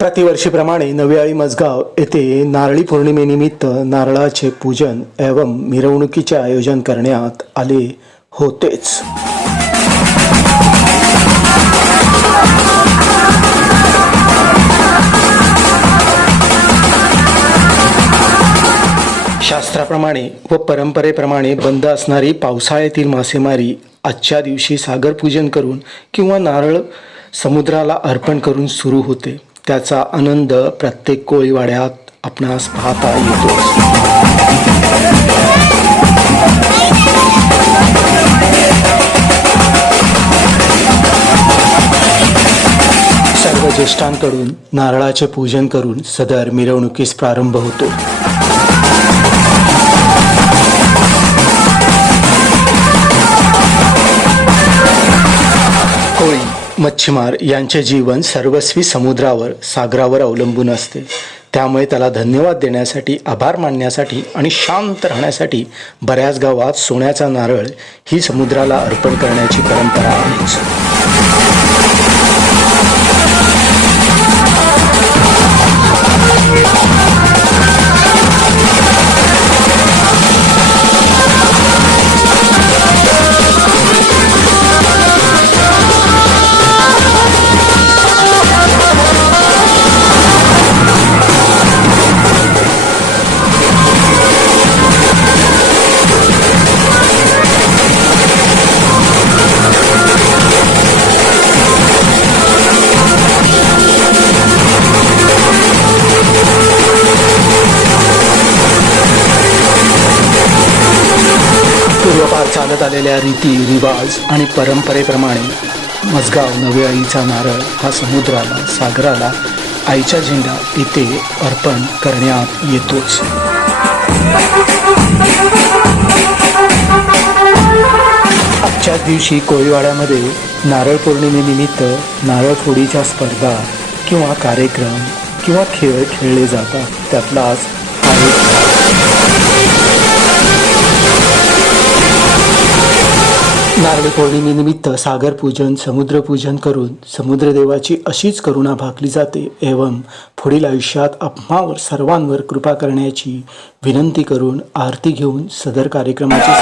प्रतिवर्षीप्रमाणे नवीआळी मजगाव येथे नारळी पौर्णिमेनिमित्त नारळाचे पूजन एवं मिरवणुकीचे आयोजन करण्यात आले होतेच. शास्त्राप्रमाणे व परंपरेप्रमाणे बंद असणारी पावसाळ्यातील मासेमारी आजच्या दिवशी सागरपूजन करून किंवा नारळ समुद्राला अर्पण करून सुरू होते. त्याचा आनंद प्रत्येक कोळीवाड्यात आपणास पाहता येतो. सर्व ज्येष्ठांकडून नारळाचे पूजन करून सदर मिरवणुकीस प्रारंभ होतो. मच्छीमार यांचे जीवन सर्वस्वी समुद्रावर सागरावर अवलंबून असते. त्यामुळे त्याला धन्यवाद देण्यासाठी आभार मानण्यासाठी आणि शांत राहण्यासाठी बऱ्याच गावात सोन्याचा नारळ ही समुद्राला अर्पण करण्याची परंपरा आहेच चालत आलेल्या रीती रिवाज आणि परंपरेप्रमाणे मजगाव नवेआईचा नारळ हा समुद्राला सागराला आईच्या झेंडा इथे अर्पण करण्यात येतोच. आजच्याच दिवशी कोळीवाड्यामध्ये नारळ पौर्णिमेनिमित्त नारळ फोडीच्या स्पर्धा किंवा कार्यक्रम किंवा खेळ खेळले जातात. त्यातलाच हा नारळी पौर्णिमेनिमित्त सागरपूजन समुद्रपूजन करून समुद्रदेवाची अशीच करुणा भागली जाते. एवं पुढील आयुष्यात आम्हावर सर्वांवर कृपा करण्याची विनंती करून आरती घेऊन सदर कार्यक्रमाची